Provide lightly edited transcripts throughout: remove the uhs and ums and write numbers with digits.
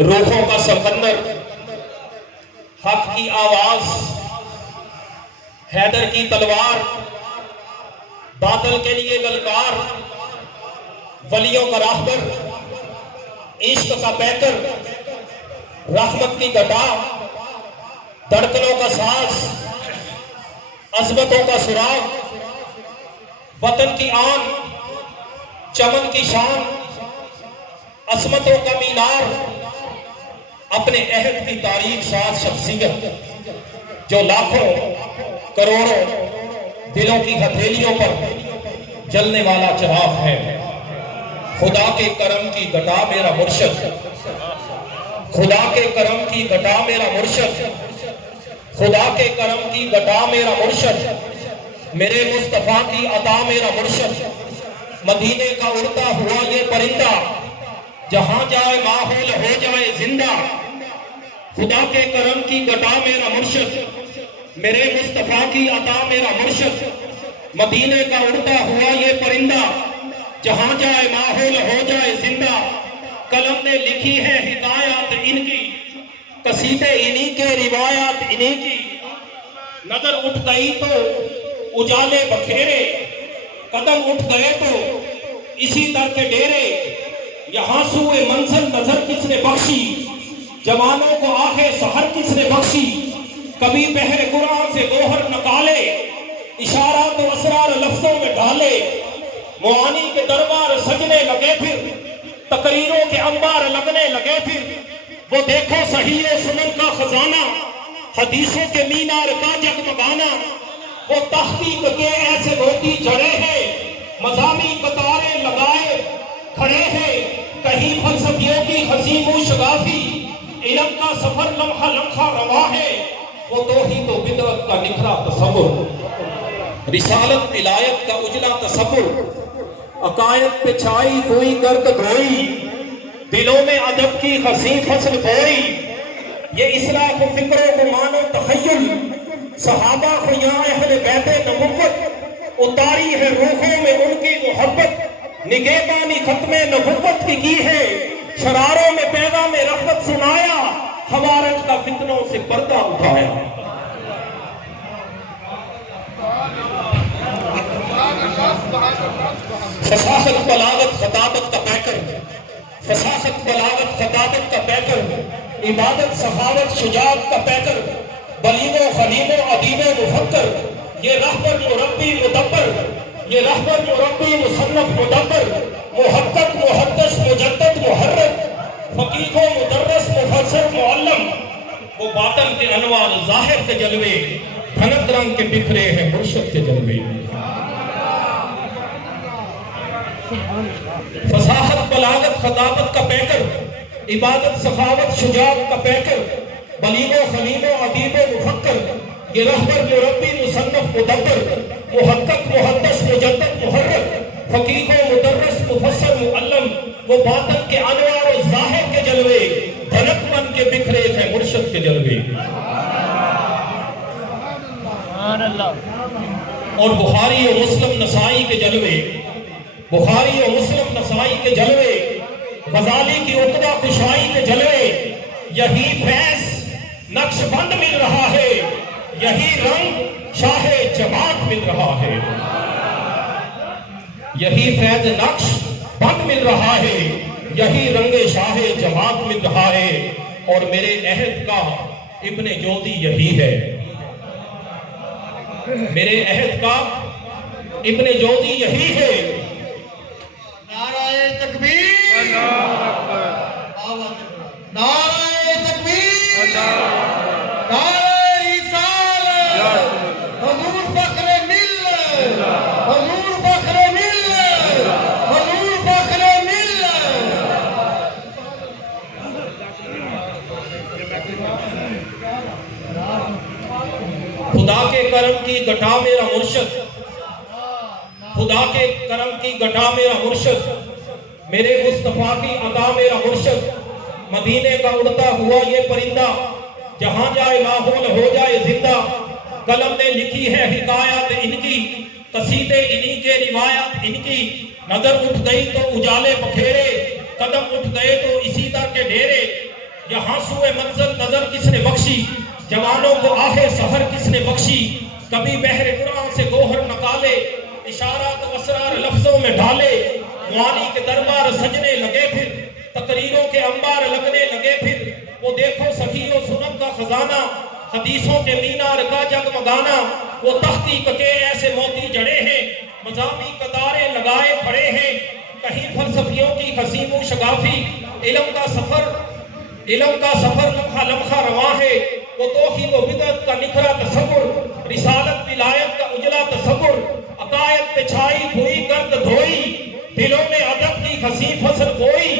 रूहों का समंदर, हक की आवाज, हैदर की तलवार, बादल के लिए ललकार, वलियों का राहबर, इश्क का पैकर, रहमत की घटा, धड़कनों का साज, अजमतों का सुराग, वतन की आन, चमन की शान, असमतों का मीनार, अपने अहद की तारीख साज शख्सियत जो लाखों करोड़ों दिलों की हथेलियों पर जलने वाला चिराग है। खुदा के करम की घटा मेरा मुर्शद, खुदा के करम की घटा मेरा मुर्शद, खुदा के करम की घटा मेरा मुर्शद, मेरे मुस्तफा की अता मेरा मुर्शद, मदीने का उड़ता हुआ ये परिंदा, जहां जाए माहौल हो जाए जिंदा। खुदा के करम की घटा मेरा मुर्शद, मेरे मुस्तफा की अता मेरा मुर्शद, मदीने का उड़ता हुआ ये परिंदा, जहां जाए माहौल हो जाए जिंदा। कलम ने लिखी है हिदायत इनकी, कसीदे इन्हीं के रिवायात इन्हीं की। नजर उठ गई तो उजाले बखेरे, कदम उठ गए तो इसी दर के डेरे। यहाँ सुए मंजिल नजर किसने बख्शी, जवानों को आखे सहर किसने बख्शी। कभी बहर कुरान से गोहर निकाले, इशारा तो असरार लफ्जों में डाले। मुआनी के दरबार सजने लगे फिर, तकरीरों के अंबार लगने लगे फिर। वो देखो सही सुनन का खजाना, हदीसों के मीनार का जगमगाना। वो तहकीक के ऐसे मोती जड़े हैं, मज़ामी कतारें लगाए खड़े हैं। कहीं फलसफियों की हसीमो शगाफी, इल्म का सफर लम्हा लम्हा रवा है। वो तो ही तो बिदअत का निखरा तसव्वुर, रिसालत विलायत का उजला तसव्वुर। अकायद पे छाई कोई गर्द धोई, दिलों में अदब की हसी फसल बोई। ये इस्लाह फिक्रों को मानो तखय्युल, सहाबा को यहाँ अहले बैते नबुव्वत। उतारी है रूहों में उनकी मोहब्बत, निगहबानी खत्मे नबुव्वत की है। शरारों में पैगाम रहमत सुनाया, हवारज का फितनों से पर्दा उठाया। फसाहत बलागत खताबत का पैकर, फसाहत बलागत खताबत का पैकर, इबादत सखावत शुजाअत का पैकर। बलीगो खलीमो अदीबो मुफक्कर, ये रहबर मुरब्बी मुदब्बर, ये रहबर मुरब्बी मुसन्नफ मुदब्बर। मुहक्कक मुहद्दिस मुजद्दिद मुहर्रिर, फकीह मुदर्रिस मुफस्सिर मुअल्लिम। वो बातन के अनवार ज़ाहिर के जलवे, फनत रंग के बिखरे हैं मुर्शिद के जलवे। फसाहत बलागत खताबत का पैकर, इबादत सखावत शुजाअत का पैकर। बलीगो खलीमो अदीबो मुफक्कर, ये रहबर मुरब्बी मुसन्नफ मुदब्बर। मुहक्कक मुहद्दिस मुजद्दिद मुहर्रिर, फकीह मुदर्रिस मुफस्सिर मुअल्लिम। वो बातन के अनवार और ज़ाहिर के जलवे, भनक बन के बिखरे हैं मुर्शिद के जलवे। और बुखारी और मुस्लिम नसाई के जलवे, बुखारी और मुस्लिम नसाई के जलवे, गजाली की उक़दा कुशाई के जलवे। यही फैज़ नक्शबंद मिल रहा है, यही रंग शाहे जमात मिल रहा है। यही फैज़ नक्श बंद मिल रहा है, यही रंगे शाहे जमात मिल रहा है। और मेरे अहद का इब्ने जोदी यही है, मेरे अहद का इब्ने जोदी यही है। नाराए तकबीर, नाराए तकबीर, नाराए रिसालत, हुजूर फख्रे मिल्लत, हुजूर फख्रे मिल्लत, हुजूर फख्रे मिल्लत। खुदा के करम की घटा मेरा मुर्शिद, खुदा के करम की घटा मेरा मुर्शिद, मेरे मुस्तफा की अता मेरा मुर्शिद। मदीने का उड़ता हुआ ये परिंदा, जहां जाए माहौल हो जाए जिंदा। कलम ने लिखी है हिदायत इनकी, कसीदे इन्हीं के रिवायत इनकी। नजर उठ गई तो उजाले बखेरे, कदम उठ गए तो यहाँ सुए मंजर नजर किसने बख्शी, जवानों को आहे सहर किसने बख्शी। कभी बहरे कुरान से गोहर नकाले, इशारा तो असरार लफ्जों में ढाले। मुआनी के दरबार सजने लगे फिर, तकरीरों के अंबार लगने लगे फिर। वो देखो सखियों सुनम का खजाना, हदीसों के मीनार का जगमगाना। वो तहकीक के ऐसे मोती जड़े हैं, मजामी कतारे लगाए खड़े हैं। कहीं फलसफियों की हसीमो शगाफी, इल्म का सफर लम्हा लम्हा रवा है। वो तौहीद व बिदअत का निखरा तसव्वुर, रिसालत विलायत का उजला तसव्वुर। अकायद पे छाई हुई गर्द धोई, दिलों में अदब की हसी फसल बोई।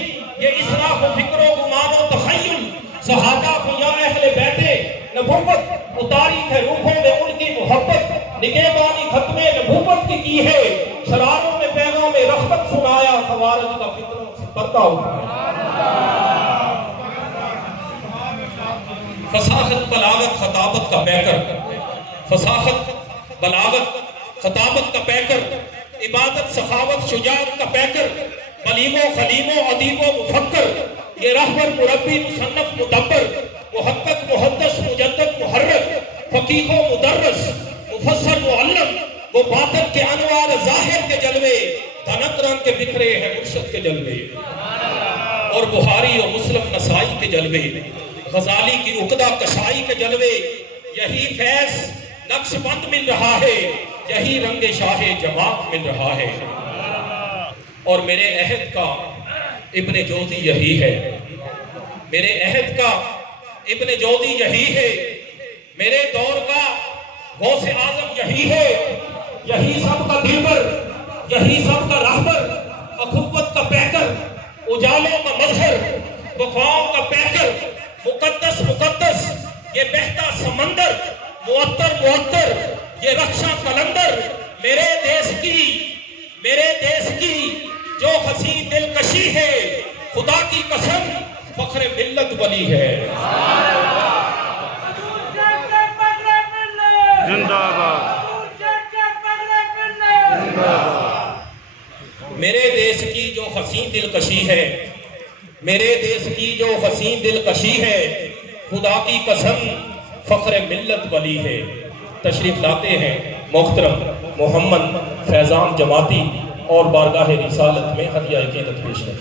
ये इसराफ फिक्रो गुमानो तखय्युल, सहाबा को या अहले बैठे नबुव्वत उतारी है रूहों में उनकी मोहब्बत। निगहबानी खत्मे नबुव्वत की है, शरारों में पैगाम में रहमत सुनाया। खवारिज का फितरों से पर्दा उठाया। फसाहत बलागत खताबत का पैकर, फसाहत बलागत खताबत का पैकर। इबादत सखावत शुजाअत का पैकर। बलीगो खलीमो अदीबो मुफक्कर, ये रहबर मुरब्बी मुसन्नफ मुदब्बर। मुहक्कक मुहद्दस मुजद्दद मुहर्रक, फकीहो मुदर्रस मुफस्सर मुअल्लम। वो बातिन के अनवार जाहिर के जलवे, धनक रंग के बिखरे हैं मुर्शद के जलवे। और बुखारी और मुस्लिम नसाई के जलवे, गजाली की उकदा कशाई के जलवे। यही फैज नक्शबंद मिल रहा है, यही रंगे शाहे जमात मिल रहा है। और मेरे अहद का इब्ने जोजी यही है, मेरे अहद का इब्ने जोजी यही है। मेरे दौर का गौसे आजम यही है, यही सबका दिलबर, यही सबका रहबर। अखुवत का पैकर, उजालों का मजहर, वफाओं का पैकर। मुकद्दस मुकद्दस ये बहता समंदर, मुअत्तर मुअत्तर ये रक्षा कलंदर। मेरे देश की जो हसी दिलकशी है, खुदा की कसम फख्रे मिल्लत वली है। मेरे देश की जो हसी दिलकशी है, मेरे देश की जो हसी दिलकशी है, खुदा की कसम फख्रे मिल्लत वली है। तशरीफ लाते हैं मोहतरम मोहम्मद फैजान जमाती और बारगाह रिसालत में हदिया अकीदत पेश है।